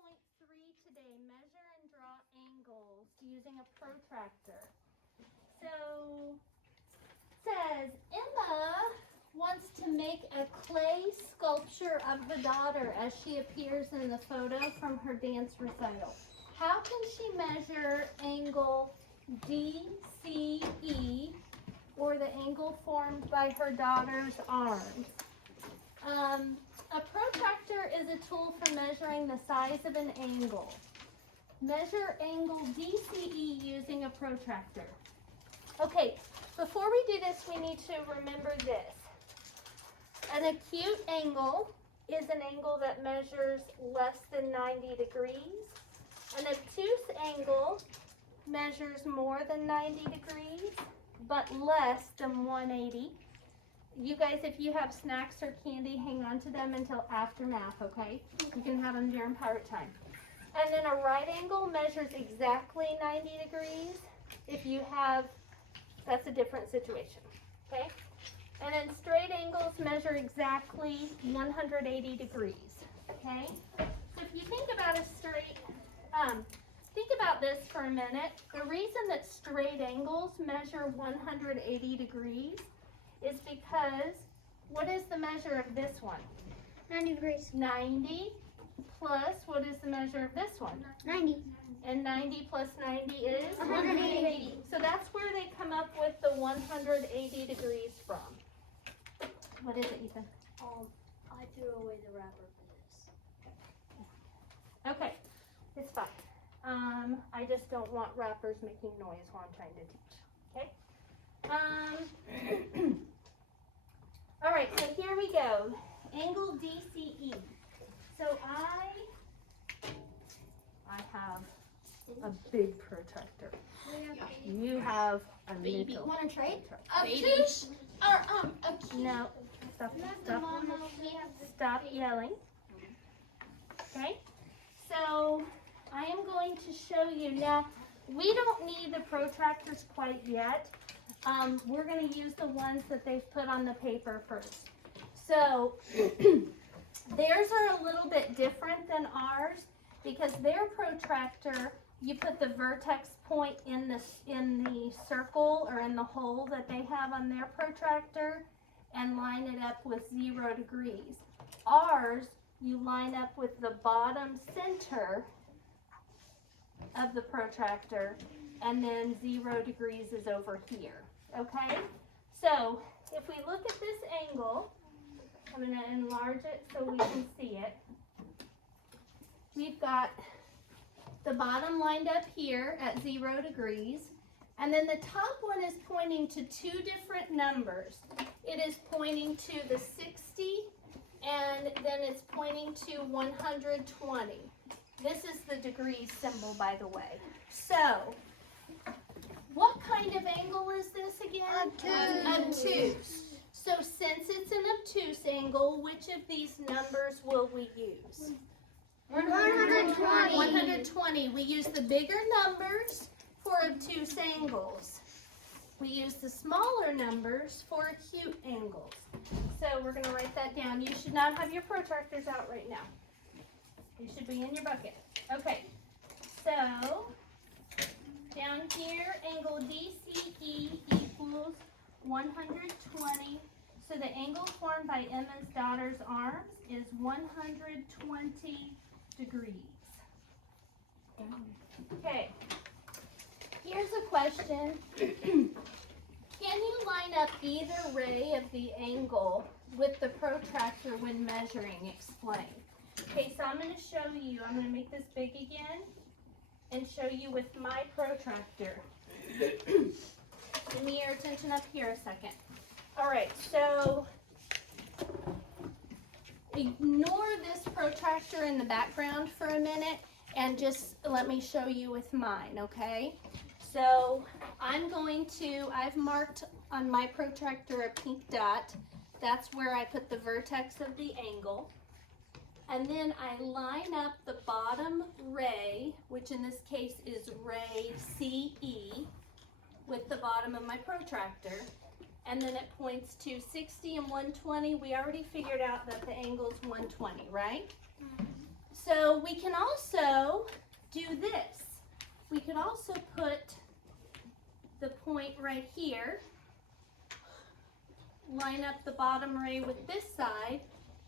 2.3 today, measure and draw angles using a protractor. So, it says Emma wants to make a clay sculpture of her daughter as she appears in the photo from her dance recital. How can she measure angle DCE, or the angle formed by her daughter's arms? A protractor is a tool for measuring the size of an angle. Measure angle DCE using a protractor. Okay, before we do this, we need to remember this. An acute angle is an angle that measures less than 90 degrees. An obtuse angle measures more than 90 degrees, but less than 180. You guys, if you have snacks or candy, hang on to them until after math, okay? You can have them during pirate time. And then a right angle measures exactly 90 degrees. If you have, that's a different situation, okay? And then straight angles measure exactly 180 degrees, okay? So if you think about a straight, think about this for a minute. The reason that straight angles measure 180 degrees is because, what is the measure of this one? 90 degrees. 90 plus, what is the measure of this one? 90. And 90 plus 90 is? 180. So that's where they come up with the 180 degrees from. What is it, Ethan? I threw away the wrapper for this. Okay, it's fine. I just don't want rappers making noise while I'm trying to teach, okay? All right, so here we go. Angle DCE. So I have a big protractor. You have a Baby. little. Want to trade? Obtuse? Or No, stop yelling. Okay, so I am going to show you now. We don't need the protractors quite yet. We're going to use the ones that they've put on the paper first. So theirs are a little bit different than ours because their protractor, you put the vertex point in the circle or in the hole that they have on their protractor and line it up with 0 degrees. Ours, you line up with the bottom center of the protractor and then 0 degrees is over here. Okay, so if we look at this angle, I'm going to enlarge it so we can see it. We've got the bottom lined up here at 0 degrees, and then the top one is pointing to two different numbers. It is pointing to the 60, and then it's pointing to 120. This is the degrees symbol, by the way. So, what kind of angle is this again? Obtuse. So since it's an obtuse angle, which of these numbers will we use? 120. 120. We use the bigger numbers for obtuse angles. We use the smaller numbers for acute angles. So we're going to write that down. You should not have your protractors out right now. You should be in your bucket. Okay, so down here, angle DCE equals 120. So the angle formed by Emma's daughter's arms is 120 degrees. Okay, here's a question. Can you line up either ray of the angle with the protractor when measuring? Explain. Okay, so I'm going to show you, I'm going to make this big again and show you with my protractor. Give me your attention up here a second. All right, so ignore this protractor in the background for a minute and just let me show you with mine, okay? So I've marked on my protractor a pink dot. That's where I put the vertex of the angle. And then I line up the bottom ray, which in this case is ray CE, with the bottom of my protractor. And then it points to 60 and 120. We already figured out that the angle is 120, right? So we can also do this. We could also put the point right here, line up the bottom ray with this side,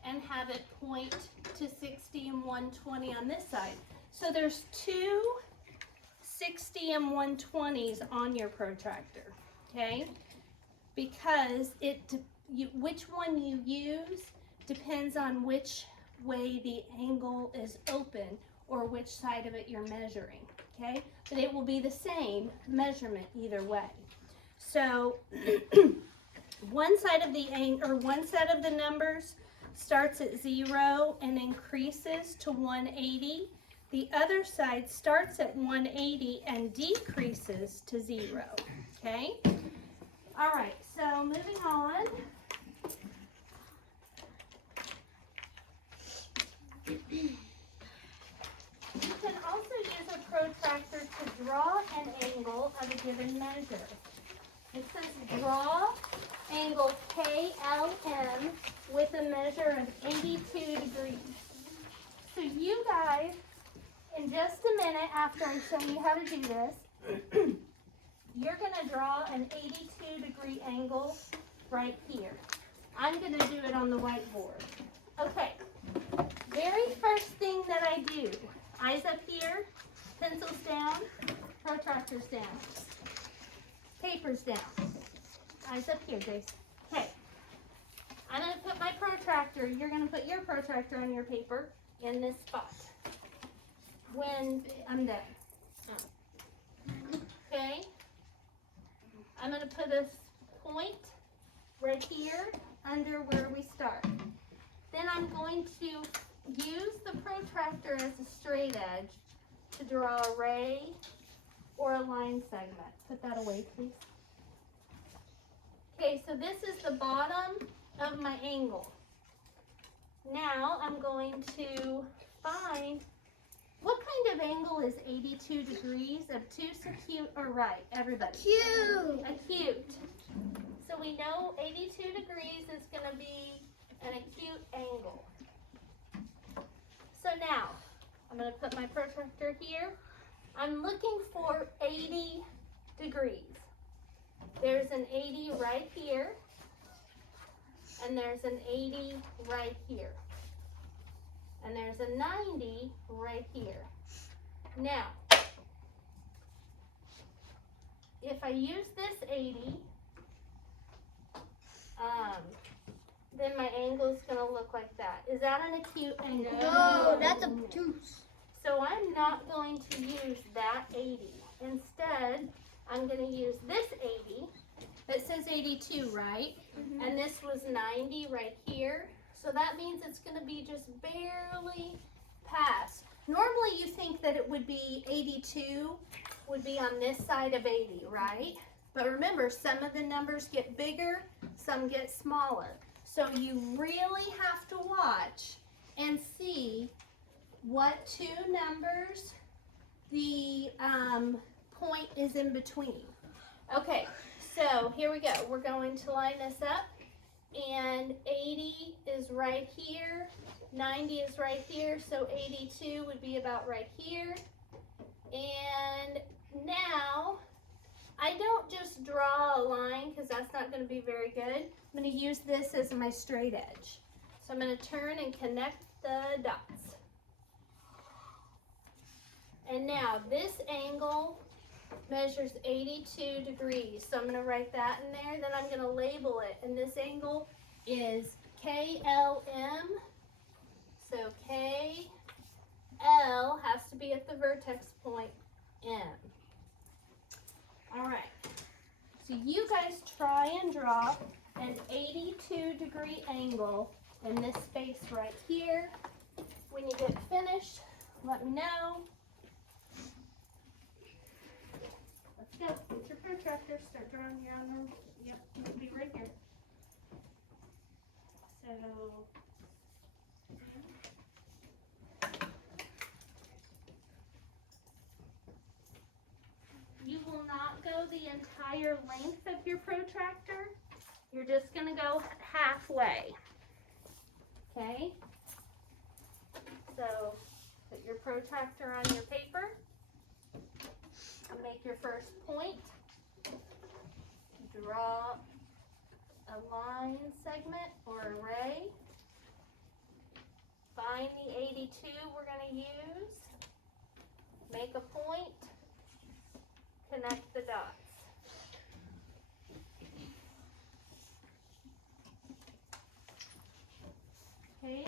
and have it point to 60 and 120 on this side. So there's two 60 and 120s on your protractor, okay? Because which one you use depends on which way the angle is open or which side of it you're measuring, okay? But it will be the same measurement either way. So one side of the numbers starts at 0 and increases to 180. The other side starts at 180 and decreases to 0, okay? All right, so moving on. You can also use a protractor to draw an angle of a given measure. It says draw angle KLM with a measure of 82 degrees. So you guys, in just a minute after I'm showing you how to do this, you're going to draw an 82 degree angle right here. I'm going to do it on the whiteboard. Okay, very first thing that I do, eyes up here, pencils down, protractors down, papers down. Eyes up here, Jason. Okay, I'm going to put my protractor, you're going to put your protractor on your paper in this spot when I'm done. Okay, I'm going to put a point right here under where we start. Then I'm going to use the protractor as a straight edge to draw a ray or a line segment. Put that away, please. Okay, so this is the bottom of my angle. Now I'm going to find what kind of angle is 82 degrees, obtuse, acute, or right? Everybody. Acute. Acute. So we know 82 degrees is going to be an acute angle. So now, I'm going to put my protractor here. I'm looking for 80 degrees. There's an 80 right here, and there's an 80 right here. And there's a 90 right here. Now, if I use this 80, then my angle is going to look like that. Is that an acute angle? No, that's obtuse. So I'm not going to use that 80. Instead, I'm going to use this 80. It says 82, right? Mm-hmm. And this was 90 right here. So that means it's going to be just barely past. Normally you think that it would be 82 would be on this side of 80, right? But remember, some of the numbers get bigger, some get smaller. So you really have to watch and see what two numbers the point is in between. Okay, so here we go. We're going to line this up. And 80 is right here, 90 is right here, so 82 would be about right here. And now, I don't just draw a line because that's not going to be very good. I'm going to use this as my straight edge. So I'm going to turn and connect the dots. And now this angle measures 82 degrees. So I'm going to write that in there. Then I'm going to label it. And this angle is KLM. So KL has to be at the vertex point M. All right. So you guys try and draw an 82 degree angle in this space right here. When you get finished, let me know. Let's go. Get your protractor. Start drawing your own. Yep, it'll be right here. So, you will not go the entire length of your protractor. You're just going to go halfway. Okay? So, protractor on your paper. Make your first point. Draw a line segment or array. Find the 82 we're going to use. Make a point. Connect the dots. Okay.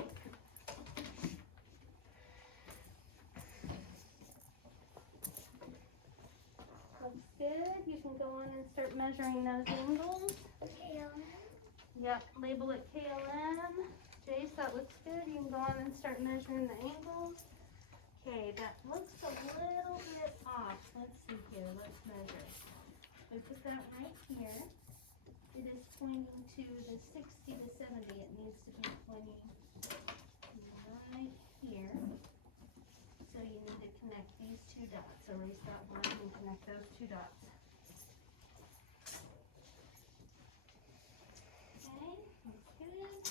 Looks good. You can go on and start measuring those angles. Yep, label it KLM. Jace, that looks good. You can go on and start measuring the angles. Okay, that looks a little bit off. Let's see here. Let's measure. We put that right here. It is pointing to the 60 to 70. It needs to be pointing right here. So you need to connect these two dots. Erase that one and connect those two dots. Okay, looks good.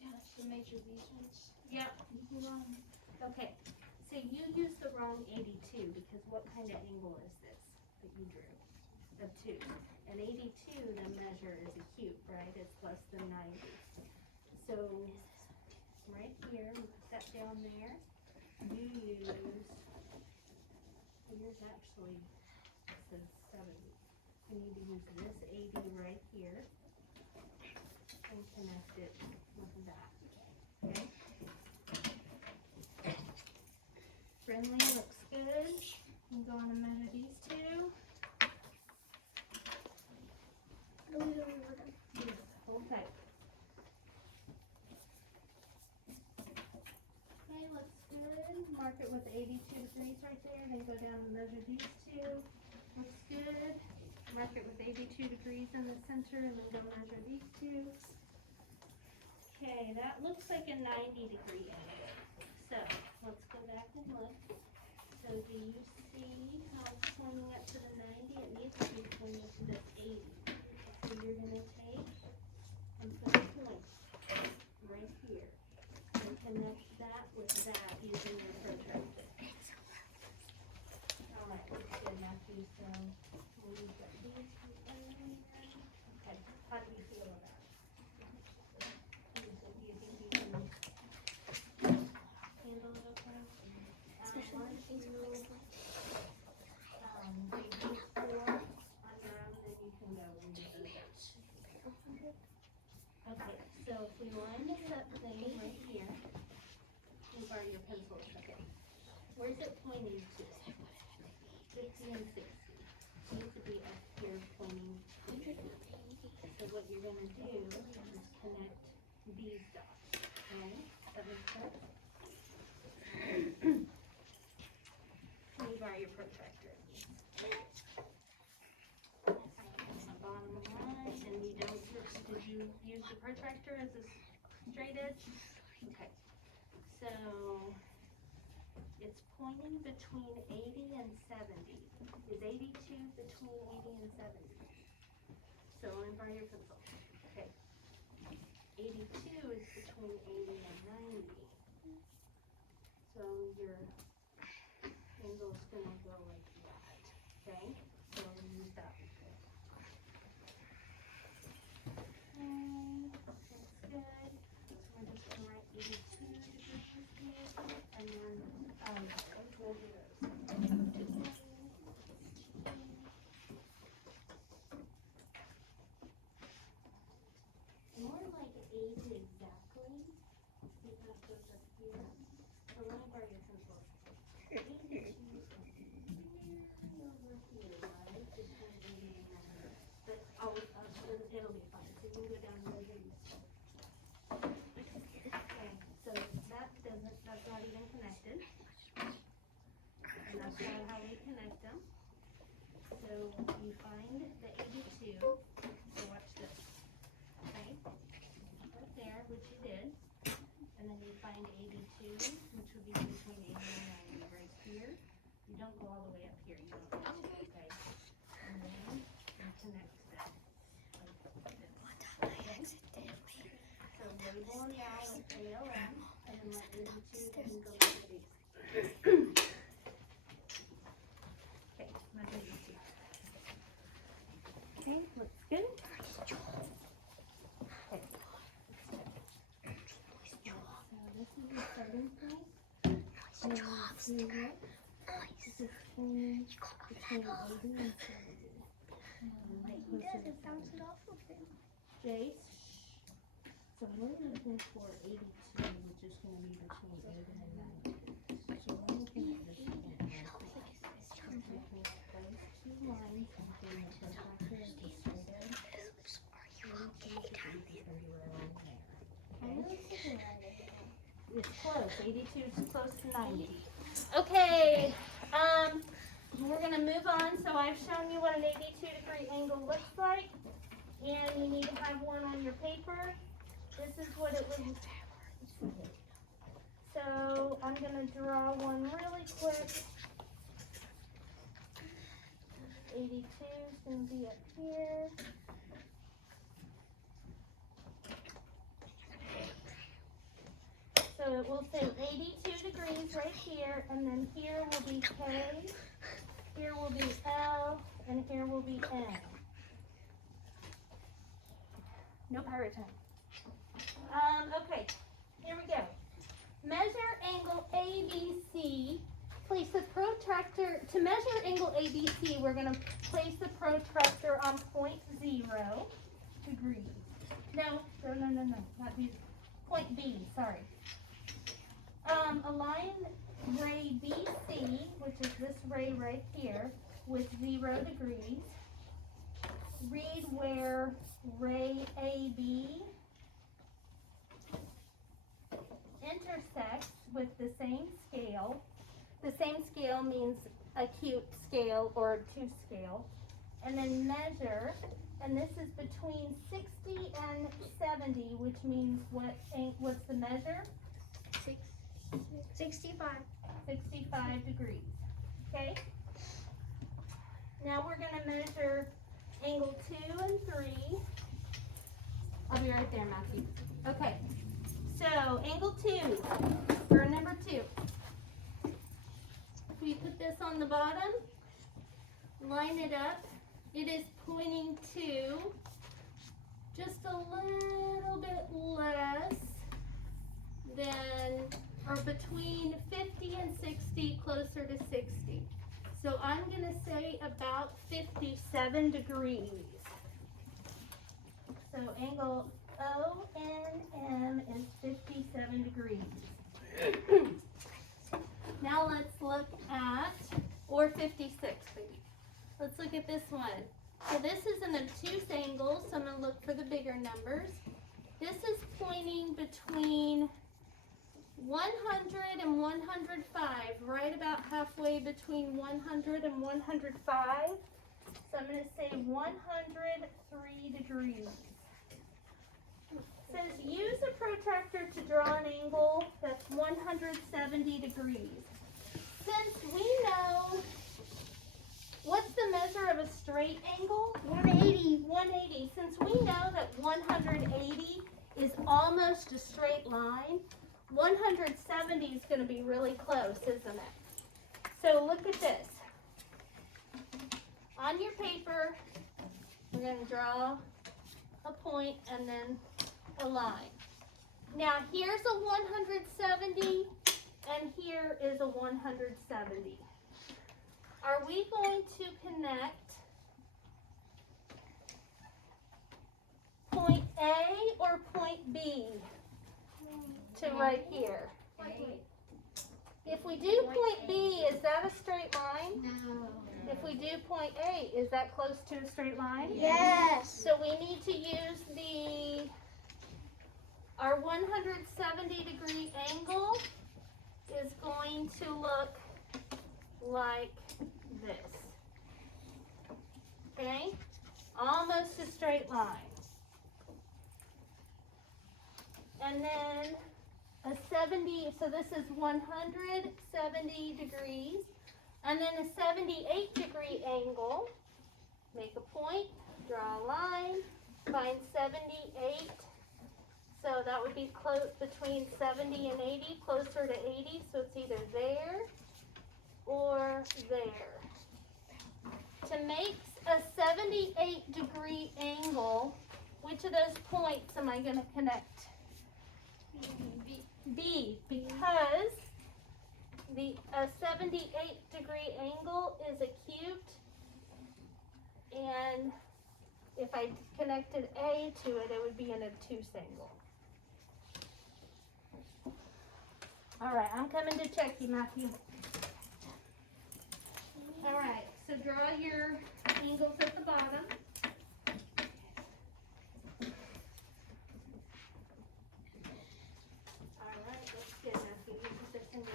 Yeah, to measure these ones. Yep, you can go on. Okay, so you used the wrong 82 because what kind of angle is this that you drew? Of 2. And 82, the measure is acute, right? It's less than 90. So right here, we put that down there. You use, yours actually says 70. You need to use this 80 right here and connect it with that. Okay? Friendly looks good. You can go on and measure these two. Okay. Okay, looks good. Mark it with 82 degrees right there. Then go down and measure these two. Looks good. Mark it with 82 degrees in the center and then go measure these two. Okay, that looks like a 90-degree angle. So let's go back and look. So do you see how it's pointing up to the 90? It needs to be pointing to the 80. So you're going to take and put a point right here and connect that with that using your protractor. Alright, looks good, Matthew. So we've got these two in there. Okay, how do you feel about it? Do you think you can handle it okay? Once you do these 4 on your own, then you can go and do those out. Okay, so if we line this up thing right here, and borrow your pencils, okay. Where's it pointing to? 50 and 60. It needs to be up here pointing. So what you're going to do is connect these dots. Okay? Does that make sense? Can you borrow your protractor? Bottom line, and you don't, did you use the protractor as a straight edge? Okay. So it's pointing between 80 and 70. Is 82 between 80 and 70? So let me borrow your pencil. Okay. 82 is between 80 and 90. So your angle is going to go like that. Okay? So we'll use that. Okay, that's good. So we're just going to write 82 degrees here, and then let's measure those. More like 8 exactly. See how it goes up here? So let me borrow your pencil. 82 over here, right? Between 80 and 90. But it'll be fine. So you can go down and measure these. Okay, so that's not even connected. And that's not how we connect them. So you find the 82. So watch this. Okay? Right there, which you did. And then you find 82, which would be between 80 and 90 right here. You don't go all the way up here. You don't need to, okay? And then you connect that. So label them now with ALM, and then let 82 and go like these. the starting point. And then see what? This is between 80 and 70. Jace. So we're looking for 82, which is going to be between 80 and 90. So we're looking at this one. We can place 2 lines and bring the protractor into straight edge. 82 is going to be around there. Okay? It's close. 82 is close to 90. Okay. We're going to move on. So I've shown you what an 82-degree angle looks like. And you need to have one on your paper. This is what it would. So I'm going to draw one really quick. 82 is going to be up here. So it will say 82 degrees right here, and then here will be K, here will be L, and here will be N. No pirate time. Okay, here we go. Measure angle ABC. Place the protractor, to measure angle ABC, we're going to place the protractor on point 0 degrees. No, not B. Point B, sorry. Align ray BC, which is this ray right here, with 0 degrees. Read where ray AB intersects with the same scale. The same scale means acute scale or obtuse scale. And then measure, and this is between 60 and 70, which means what's the measure? 65. 65 degrees. Okay? Now we're going to measure angle 2 and 3. I'll be right there, Matthew. Okay. So, angle 2, or number 2. If we put this on the bottom, line it up, it is pointing to just a little bit less than, or between 50 and 60, closer to 60. So I'm going to say about 57 degrees. So angle ONM is 57 degrees. Now let's look at, or 56 maybe. Let's look at this one. So this is an obtuse angle, so I'm going to look for the bigger numbers. This is pointing between 100 and 105, right about halfway between 100 and 105. So I'm going to say 103 degrees. It says use a protractor to draw an angle that's 170 degrees. Since we know, what's the measure of a straight angle? 180. 180. Since we know that 180 is almost a straight line, 170 is going to be really close, isn't it? So look at this. On your paper, we're going to draw a point and then a line. Now here's a 170 and here is a 170. Are we going to connect point A or point B to right here? If we do point B, is that a straight line? No. If we do point A, is that close to a straight line? Yes. So we need to use our 170 degree angle is going to look like this. Okay? Almost a straight line. And then a 70, so this is 170 degrees. And then a 78 degree angle. Make a point, draw a line, find 78. So that would be close between 70 and 80, closer to 80. So it's either there or there. To make a 78 degree angle, which of those points am I going to connect? B. B, because A 78-degree angle is acute, and if I connected A to it, it would be an obtuse angle. All right, I'm coming to check you, Matthew. All right, so draw your angles at the bottom. All right, that's good, Matthew. You put this in your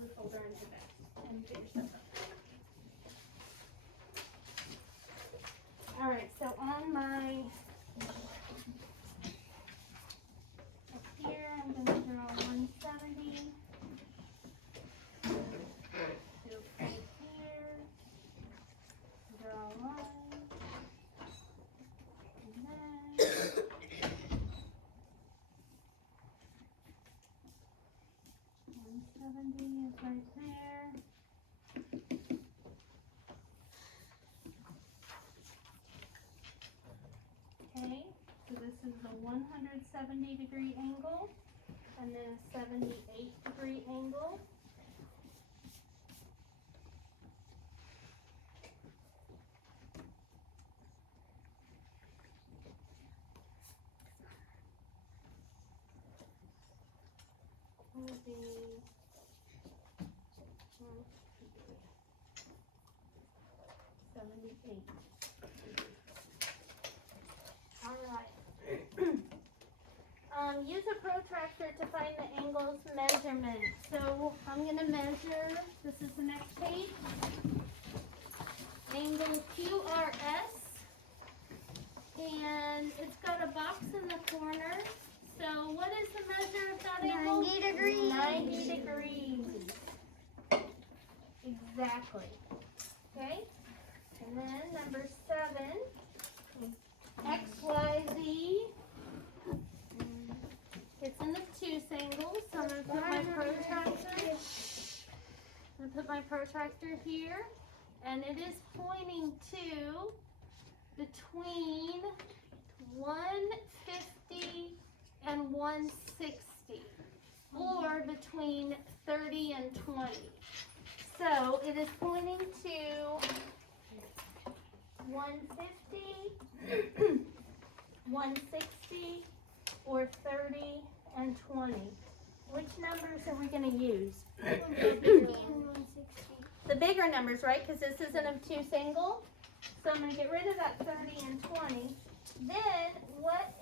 blue folder in your bag and get your stuff up. All right, so on my up here, I'm going to draw 170. Do right here. Draw a line. And then 170 is right there. Okay, so this is a 170-degree angle, and then a 78-degree angle. Will be 78. All right. Use a protractor to find the angle's measurement. So I'm going to measure, this is the next page, angle QRS, and it's got a box in the corner. So what is the measure of that angle? 90 degrees. 90 degrees. Exactly. Okay? And then number 7, XYZ. It's an obtuse angle, so I'm going to put my protractor. I'm going to put my protractor here, and it is pointing to between 150 and 160, or between 30 and 20. So it is pointing to 150, 160, or 30 and 20. Which numbers are we going to use? 150 and 160. The bigger numbers, right? Because this is an obtuse angle. So I'm going to get rid of that 30 and 20. Then what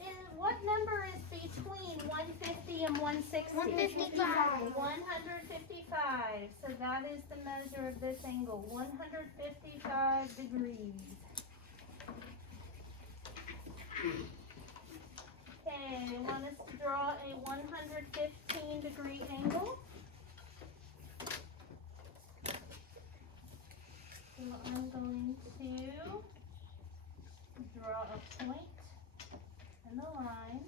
number is between 150 and 160? 155. 155. So that is the measure of this angle. 155 degrees. Okay, they want us to draw a 115-degree angle. So I'm going to draw a point and a line,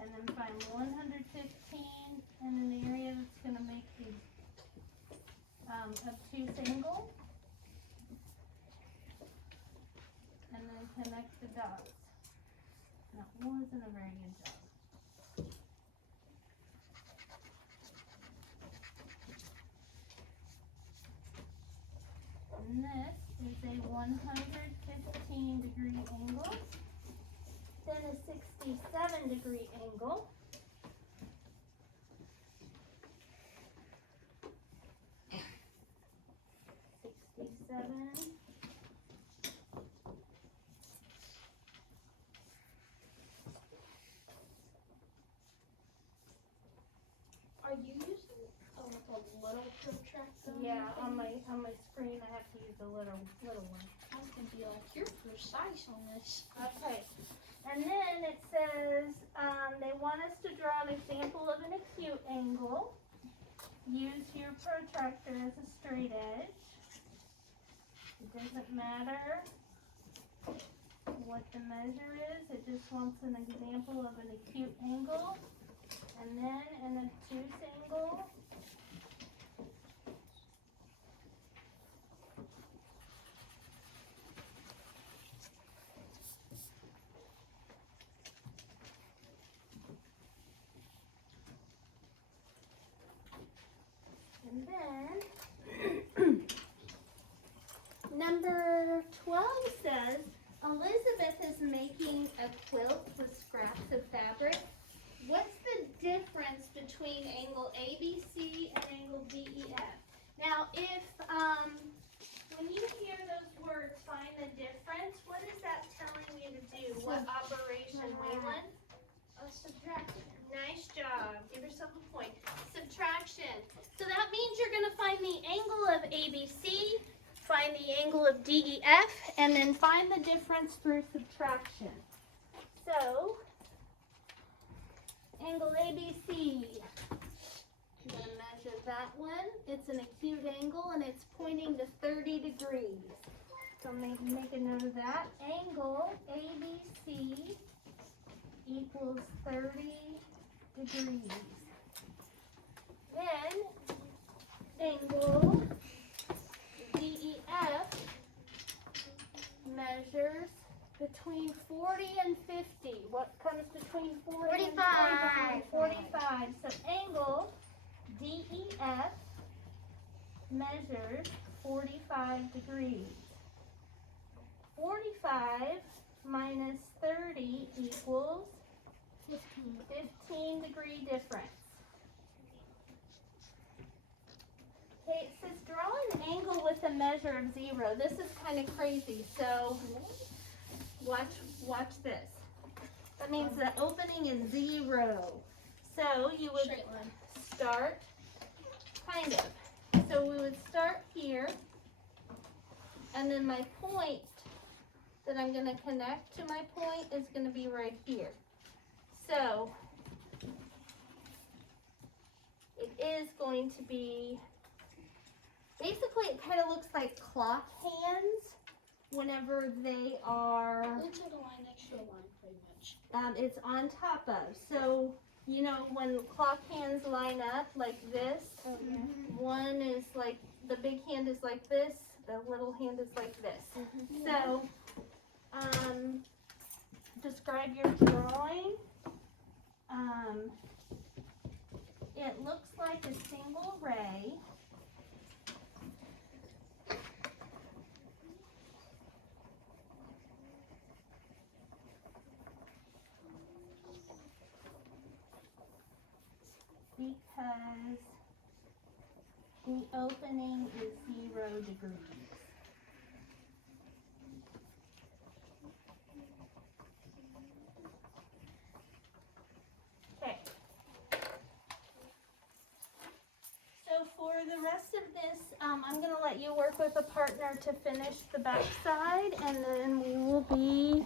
and then find 115 in an area that's going to make the obtuse angle, and then connect the dots. That wasn't a very good job. And this is a 115-degree angle, then a 67-degree angle, Are you using a little protractor? yeah, on my screen I have to use a little one. I can be like, you're precise on this. Okay, and then it says they want us to draw an example of an acute angle. Use your protractor as a straight edge. It doesn't matter what the measure is, it just wants an example of an acute angle. And then an obtuse angle. And then number 12 says, Elizabeth is making a quilt with scraps of fabric. What's the difference between angle ABC and angle DEF? Now, if when you hear those words, find the difference, what is that telling you to do? What operation, Waylon? Subtraction. Nice job. Give yourself a point. Subtraction. So that means you're going to find the angle of ABC, find the angle of DEF, and then find the difference through subtraction. So, angle ABC. I'm going to measure that one. It's an acute angle, and it's pointing to 30 degrees. So make a note of that. Angle ABC equals 30 degrees. Then, angle DEF measures between 40 and 50. What comes between 40 and 45? 45. So angle DEF measures 45 degrees. 45 minus 30 equals 15 degree difference. Okay, it says draw an angle with a measure of 0. This is kind of crazy. So watch this. That means the opening is 0. So you would Straight line. start, kind of. So we would start here, and then my point that I'm going to connect to my point is going to be right here. So it is going to be, basically it kind of looks like clock hands whenever they are, Looks like a line next to a line, pretty much. it's on top of. So, you know, when clock hands line up like this, one is like, the big hand is like this, the little hand is like this. So, describe your drawing. It looks like a single ray. Because the opening is 0 degrees. Okay. So for the rest of this, I'm going to let you work with a partner to finish the back side, and then we will be